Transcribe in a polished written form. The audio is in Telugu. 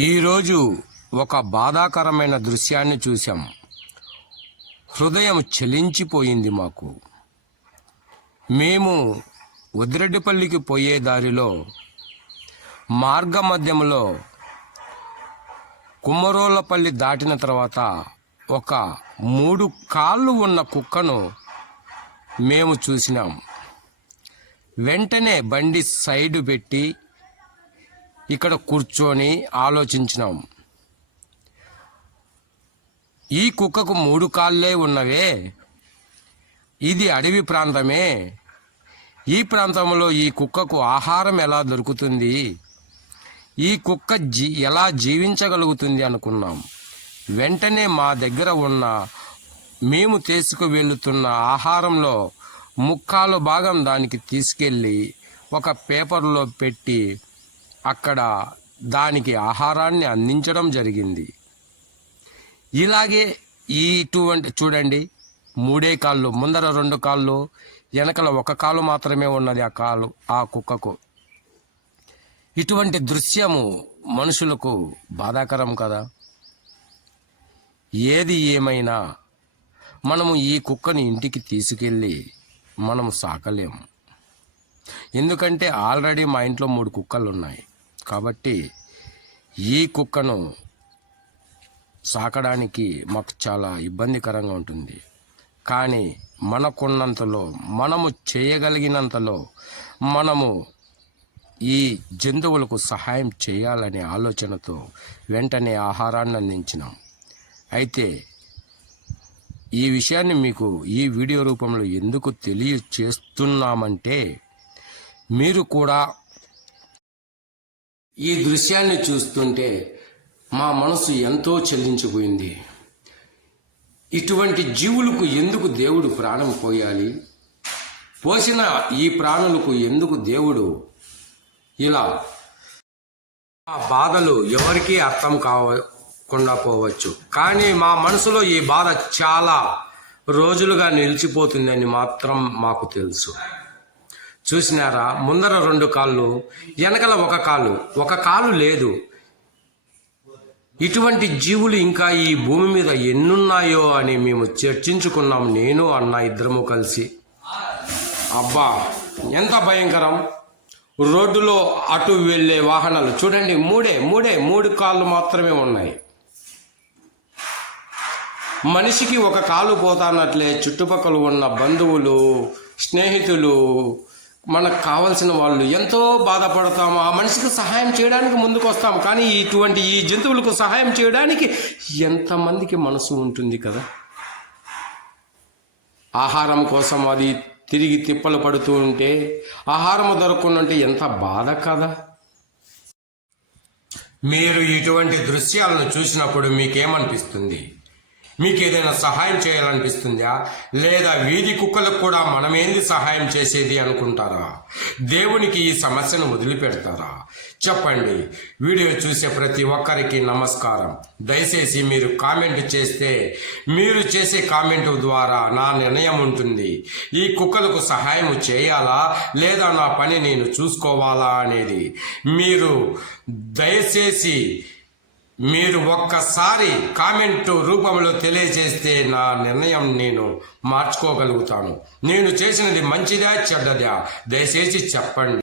ఈరోజు ఒక బాధాకరమైన దృశ్యాన్ని చూశాం. హృదయం చలించిపోయింది మాకు. మేము వదిరెడ్డిపల్లికి పోయే దారిలో మార్గ మధ్యంలో కుమ్మరోళ్ళపల్లి దాటిన తర్వాత ఒక 3 కాళ్ళు ఉన్న కుక్కను మేము చూసినాం. వెంటనే బండి సైడు పెట్టి ఇక్కడ కూర్చొని ఆలోచించినాం. ఈ కుక్కకు 3 కాళ్ళే ఉన్నవే, ఇది అడవి ప్రాంతమే, ఈ ప్రాంతంలో ఈ కుక్కకు ఆహారం ఎలా దొరుకుతుంది, ఈ కుక్క ఎలా జీవించగలుగుతుంది అనుకున్నాం. వెంటనే మా దగ్గర ఉన్న మేము తీసుకువెళ్తున్న ఆహారంలో 3/4 భాగం దానికి తీసుకెళ్ళి ఒక పేపర్లో పెట్టి అక్కడ దానికి ఆహారాన్ని అందించడం జరిగింది. ఇలాగే ఇటువంటి చూడండి, 3 కాళ్ళు, ముందర 2 కాళ్ళు, వెనకల 1 కాలు మాత్రమే ఉన్నది ఆ కుక్కకు. ఇటువంటి దృశ్యము మనుషులకు బాధాకరం కదా. ఏది ఏమైనా మనము ఈ కుక్కని ఇంటికి తీసుకెళ్ళి మనము సాకలేము. ఎందుకంటే ఆల్రెడీ మా ఇంట్లో 3 కుక్కలు ఉన్నాయి కాబట్టి ఈ కుక్కను సాకడానికి మాకు చాలా ఇబ్బందికరంగా ఉంటుంది. కానీ మనకున్నంతలో, మనము చేయగలిగినంతలో మనము ఈ జంతువులకు సహాయం చేయాలనే ఆలోచనతో వెంటనే ఆహారాన్ని అందించినాం. అయితే ఈ విషయాన్ని మీకు ఈ వీడియో రూపంలో ఎందుకు తెలియచేస్తున్నామంటే, మీరు కూడా ఈ దృశ్యాన్ని చూస్తుంటే మా మనసు ఎంతో చెల్లించిపోయింది. ఇటువంటి జీవులకు ఎందుకు దేవుడు ప్రాణం పోయాలి? పోసిన ఈ ప్రాణులకు ఎందుకు దేవుడు ఇలా? ఆ బాధలు ఎవరికీ అర్థం కాకుండా పోవచ్చు, కానీ మా మనసులో ఈ బాధ చాలా రోజులుగా నిలిచిపోతుందని మాత్రం మాకు తెలుసు. చూసినారా, ముందర 2 కాళ్ళు, వెనకల 1 కాలు లేదు. ఇటువంటి జీవులు ఇంకా ఈ భూమి మీద ఎన్నున్నాయో అని మేము చర్చించుకున్నాం, నేను అన్న ఇద్దరము కలిసి. అబ్బా, ఎంత భయంకరం! రోడ్డులో అటు వెళ్ళే వాహనాలు చూడండి, 3 కాళ్ళు మాత్రమే ఉన్నాయి. మనిషికి 1 కాలు పోతానట్లే చుట్టుపక్కల ఉన్న బంధువులు, స్నేహితులు, మనకు కావలసిన వాళ్ళు ఎంతో బాధపడతాము. ఆ మనిషికి సహాయం చేయడానికి ముందుకు వస్తాము, కానీ ఇటువంటి ఈ జంతువులకు సహాయం చేయడానికి ఎంతమందికి మనసు ఉంటుంది కదా. ఆహారం కోసం అది తిరిగి తిప్పలు పడుతూ ఉంటే, ఆహారం దొరకకుంటే ఎంత బాధ కదా. మీరు ఇటువంటి దృశ్యాలను చూసినప్పుడు మీకేమనిపిస్తుంది? మీకు ఏదైనా సహాయం చేయాలనిపిస్తుందా? లేదా వీధి కుక్కలకు కూడా మనమేంది సహాయం చేసేది అనుకుంటారా? దేవునికి ఈ సమస్యను వదిలిపెడతారా? చెప్పండి. వీడియో చూసే ప్రతి ఒక్కరికి నమస్కారం. దయచేసి మీరు కామెంట్ చేస్తే, మీరు చేసే కామెంట్ ద్వారా నా నిర్ణయం ఉంటుంది. ఈ కుక్కలకు సహాయం చేయాలా లేదా నా పని నేను చూసుకోవాలా అనేది. మీరు దయచేసి మీరు ఒక్కసారి కామెంట్ రూపంలో తెలియజేస్తే నా నిర్ణయం నేను మార్చుకోగలుగుతాను. నేను చేసినది మంచిదా చెడ్డదా దయచేసి చెప్పండి.